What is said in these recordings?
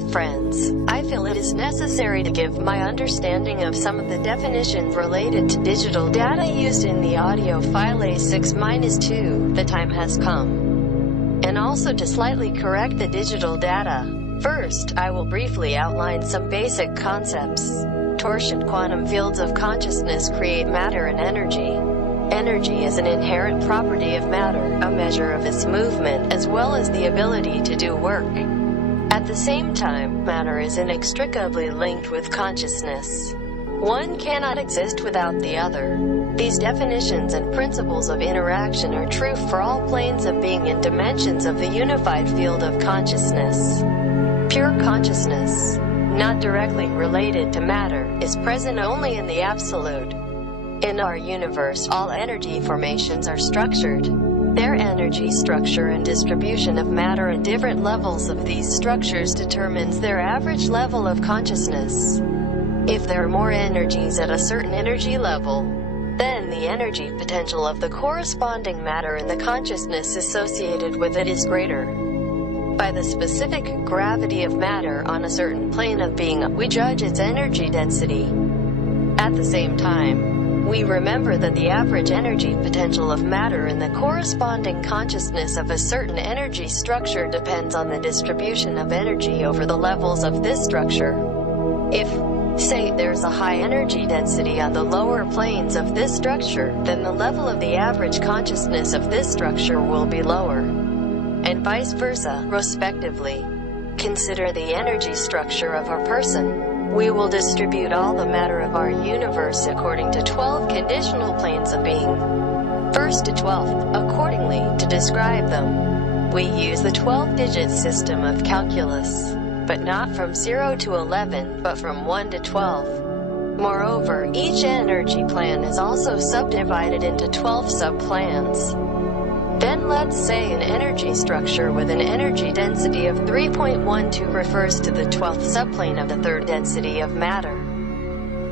Dear friends, I feel it is necessary to give my understanding of some of the definitions related to digital data used in the audio file A6-2, the time has come. And also to slightly correct the digital data. First, I will briefly outline some basic concepts. Torsion. Quantum fields of consciousness create matter and energy. Energy is an inherent property of matter, a measure of its movement as well as the ability to do work. At the same time, matter is inextricably linked with consciousness. One cannot exist without the other. These definitions and principles of interaction are true for all planes of being and dimensions of the unified field of consciousness. Pure consciousness, not directly related to matter, is present only in the absolute. In our universe, all energy formations are structured. Their energy structure and distribution of matter at different levels of these structures determines their average level of consciousness. If there are more energies at a certain energy level, then the energy potential of the corresponding matter and the consciousness associated with it is greater. By the specific gravity of matter on a certain plane of being, we judge its energy density. At the same time, we remember that the average energy potential of matter and the corresponding consciousness of a certain energy structure depends on the distribution of energy over the levels of this structure. If, say, there's a high energy density on the lower planes of this structure, then the level of the average consciousness of this structure will be lower, and vice versa, respectively. Consider the energy structure of a person. We will distribute all the matter of our universe according to 12 conditional planes of being. First to 12th, accordingly, to describe them. We use the 12-digit system of calculus, but not from 0 to 11, but from 1 to 12. Moreover, each energy plan is also subdivided into 12 subplans. Then let's say an energy structure with an energy density of 3.12 refers to the 12th subplane of the third density of matter.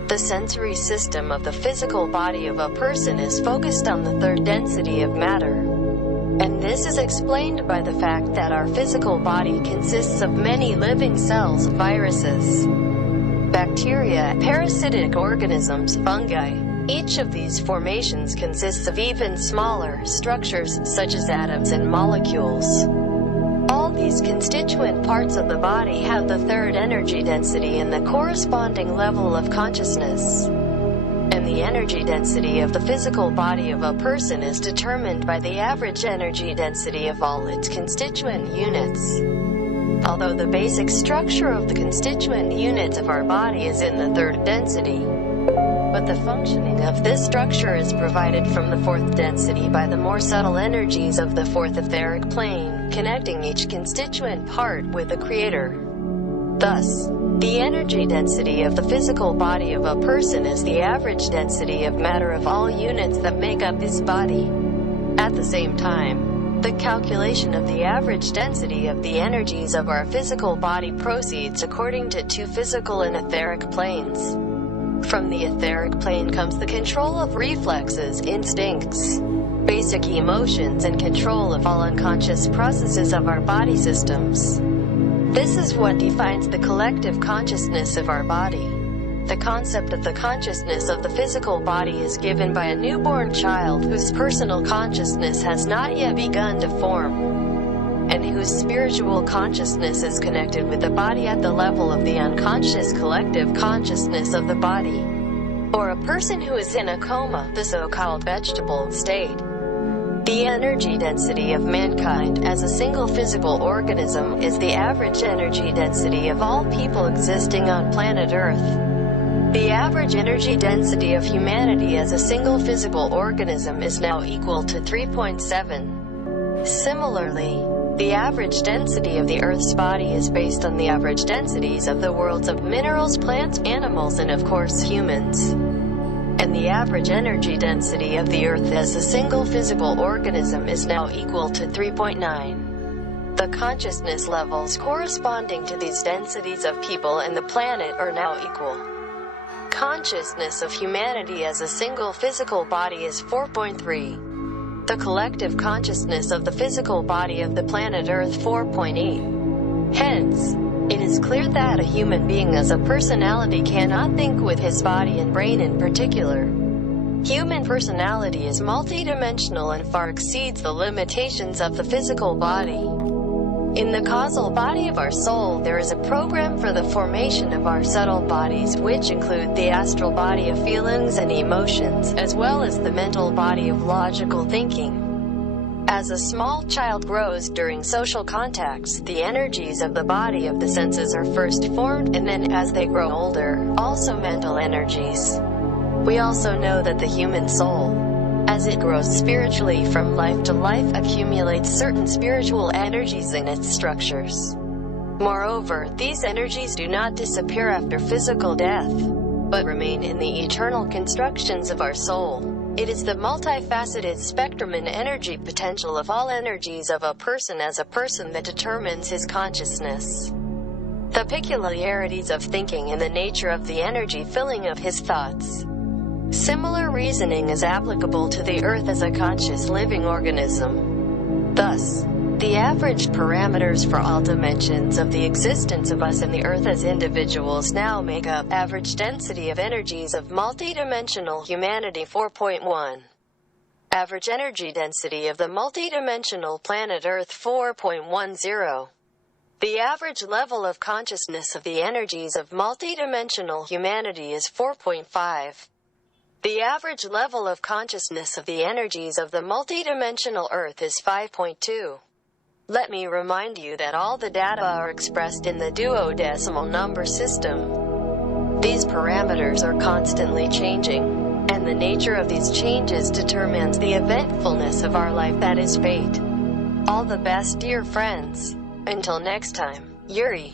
The sensory system of the physical body of a person is focused on the third density of matter. And this is explained by the fact that our physical body consists of many living cells, viruses, bacteria, parasitic organisms, fungi. Each of these formations consists of even smaller structures, such as atoms and molecules. All these constituent parts of the body have the third energy density and the corresponding level of consciousness. And the energy density of the physical body of a person is determined by the average energy density of all its constituent units. Although the basic structure of the constituent units of our body is in the third density, but the functioning of this structure is provided from the fourth density by the more subtle energies of the fourth etheric plane, connecting each constituent part with the Creator. Thus, the energy density of the physical body of a person is the average density of matter of all units that make up his body. At the same time, the calculation of the average density of the energies of our physical body proceeds according to two physical and etheric planes. From the etheric plane comes the control of reflexes, instincts, basic emotions, and control of all unconscious processes of our body systems. This is what defines the collective consciousness of our body. The concept of the consciousness of the physical body is given by a newborn child whose personal consciousness has not yet begun to form, and whose spiritual consciousness is connected with the body at the level of the unconscious collective consciousness of the body. Or a person who is in a coma, the so-called vegetable state. The energy density of mankind as a single physical organism is the average energy density of all people existing on planet Earth. The average energy density of humanity as a single physical organism is now equal to 3.7. Similarly, the average density of the Earth's body is based on the average densities of the worlds of minerals, plants, animals, and of course humans. And the average energy density of the Earth as a single physical organism is now equal to 3.9. The consciousness levels corresponding to these densities of people and the planet are now equal. Consciousness of humanity as a single physical body is 4.3. The collective consciousness of the physical body of the planet Earth 4.8. Hence, It is clear that a human being as a personality cannot think with his body and brain in particular. Human personality is multidimensional and far exceeds the limitations of the physical body. In the causal body of our soul, there is a program for the formation of our subtle bodies, which include the astral body of feelings and emotions, as well as the mental body of logical thinking. As a small child grows during social contacts, the energies of the body of the senses are first formed, and then, as they grow older, also mental energies. We also know that the human soul, as it grows spiritually from life to life, accumulates certain spiritual energies in its structures. Moreover, these energies do not disappear after physical death, but remain in the eternal constructions of our soul. It is the multifaceted spectrum and energy potential of all energies of a person as a person that determines his consciousness. The peculiarities of thinking and the nature of the energy filling of his thoughts. Similar reasoning is applicable to the Earth as a conscious living organism. Thus, the average parameters for all dimensions of the existence of us and the Earth as individuals now make up average density of energies of multidimensional humanity 4.1. Average energy density of the multidimensional planet Earth 4.10. The average level of consciousness of the energies of multidimensional humanity is 4.5. The average level of consciousness of the energies of the multidimensional Earth is 5.2. Let me remind you that all the data are expressed in the duodecimal number system. These parameters are constantly changing, and the nature of these changes determines the eventfulness of our life, that is fate. All the best, dear friends. Until next time, Yuri.